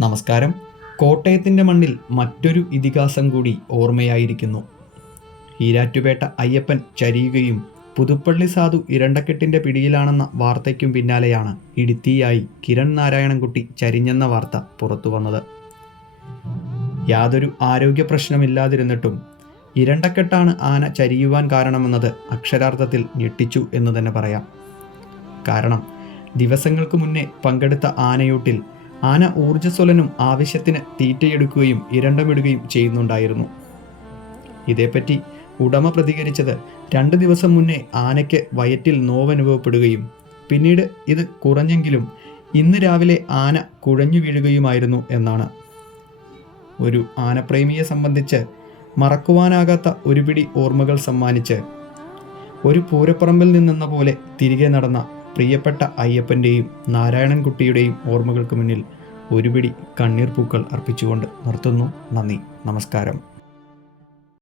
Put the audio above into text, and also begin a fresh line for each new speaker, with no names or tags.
നമസ്കാരം. കോട്ടയത്തിന്റെ മണ്ണിൽ മറ്റൊരു ഇതിഹാസം കൂടി ഓർമ്മയായിരിക്കുന്നു. ഈരാറ്റുപേട്ട അയ്യപ്പൻ ചരിയുകയും പുതുപ്പള്ളി സാധു ഇരണ്ടക്കെട്ടിന്റെ പിടിയിലാണെന്ന വാർത്തയ്ക്കും പിന്നാലെയാണ് ഇടുത്തിയായി കിരൺ നാരായണൻകുട്ടി ചരിഞ്ഞെന്ന വാർത്ത പുറത്തു വന്നത്. യാതൊരു ആരോഗ്യ പ്രശ്നമില്ലാതിരുന്നിട്ടും ഇരണ്ടക്കെട്ടാണ് ആന ചരിയുവാൻ കാരണമെന്നത് അക്ഷരാർത്ഥത്തിൽ ഞെട്ടിച്ചു എന്ന് തന്നെ പറയാം. കാരണം ദിവസങ്ങൾക്ക് മുന്നേ പങ്കെടുത്ത ആനയൂട്ടിൽ ആന ഊർജസ്വലനും ആവശ്യത്തിന് തീറ്റയെടുക്കുകയും ഇരണ്ടമിടുകയും ചെയ്യുന്നുണ്ടായിരുന്നു. ഇതേപ്പറ്റി ഉടമ പ്രതികരിച്ചത് രണ്ട് ദിവസം മുന്നേ ആനയ്ക്ക് വയറ്റിൽ നോവനുഭവപ്പെടുകയും പിന്നീട് ഇത് കുറഞ്ഞെങ്കിലും ഇന്ന് രാവിലെ ആന കുഴഞ്ഞു വീഴുകയുമായിരുന്നു എന്നാണ്. ഒരു ആനപ്രേമിയെ സംബന്ധിച്ച് മറക്കുവാനാകാത്ത ഒരുപിടി ഓർമ്മകൾ സമ്മാനിച്ച് ഒരു പൂരപ്പറമ്പിൽ നിന്നെന്ന പോലെ തിരികെ നടന്ന പ്രിയപ്പെട്ട അയ്യപ്പന്റെയും നാരായണൻകുട്ടിയുടെയും ഓർമ്മകൾക്ക് മുന്നിൽ ഒരുപിടി കണ്ണീർ പൂക്കൾ അർപ്പിച്ചുകൊണ്ട് നിർത്തുന്നു. നന്ദി. നമസ്കാരം.